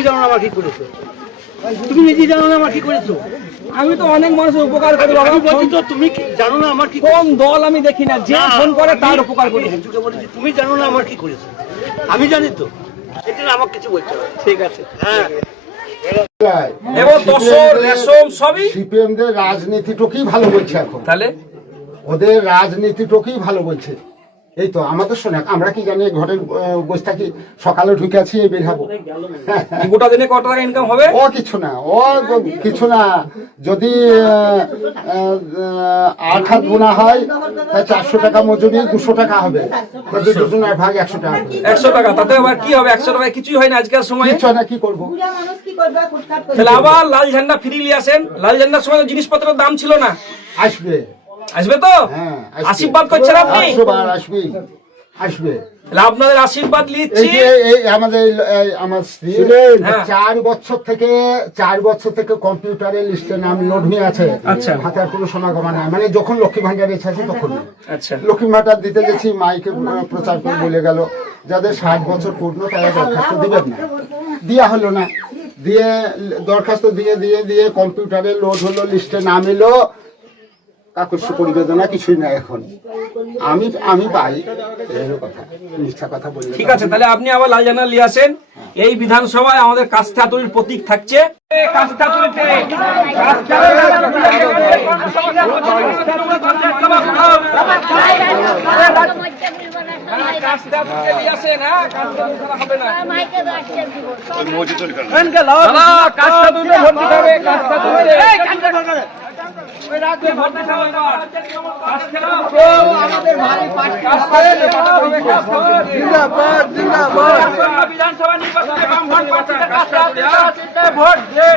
নিজেও জানো না আমার কি করেছো, তুমি নিজেই জানো না আমার কি করেছো। আমি তো অনেক মানুষের উপকার করি বাবা। আমি বলছি তো তুমি জানো না আমার কি। কোন দল আমি দেখি না, যে ফোন করে তার উপকার করি। তুমি জানো না আমার কি করেছো, আমি জানি তো, এটা আমাকে কিছু বলতে হবে। ঠিক আছে, হ্যাঁ। এবং দশর রেশম সবই সিপিএমদের রাজনীতিটুকুই ভালো বলছে এখন, তাহলে ওদের রাজনীতিটুকুই ভালো বলছে। এই তো আমাদের শোনে, আমরা কি জানি ঘরে বসে থাকি, সকালে ঢুকে আছি এই বের হবো। গোটা দিনে কত টাকা ইনকাম হবে? ও কিছু না, ও কিছু না। যদি 8 হাত বোনা হয় তাই 400 টাকা মজুরি, 200 টাকা হবে। যদি দুজনের ভাগ 100 টাকা, 100 টাকা, তাতে আবার কি হবে? 100 টাকায় কিছুই হয় না আজকের সময়। কিছু না, কি করবো? তাহলে আবার লাল ঝান্ডা ফিরিয়ে আসেন। লাল ঝান্ডার সময় জিনিসপত্রের দাম ছিল না। আসবে, আসবে তো? হ্যাঁ, আশীর্বাদ করছেন আপনি? 100 বার আসবে, আসবে। তাহলে আপনাদের আশীর্বাদ নিচ্ছি। এই আমাদের আমার স্ত্রী 4 বছর থেকে কম্পিউটারের লিস্টে নাম লোড হয়ে আছে। আচ্ছা, হাতে কোনো সমাগমা নাই, মানে যখন লক্ষ্মী ভান্ডার এসেছে তখন। আচ্ছা, লক্ষ্মী ভান্ডার দিতে গেছি, মাইকে প্রচার করে বলে গেল যাদের 60 বছর পূর্ণ তারা দরখাস্ত দিবেন না। দেওয়া হলো না, দিয়ে দরখাস্ত দিয়ে কম্পিউটারে লোড হলো, লিস্টে নাম এলো, কাকস্য পরিবেদনা কিছুই নাই। এখন আমি পাই কথা, মিথ্যা কথা বলি। ঠিক আছে, তাহলে আপনি আবার লাল ঝান্ডা নিয়ে আসেন। এই বিধানসভায় আমাদের কাস্তে হাতুড়ির প্রতীক থাকছে। বিধানসভা নির্বাচনে ভোট দিয়ে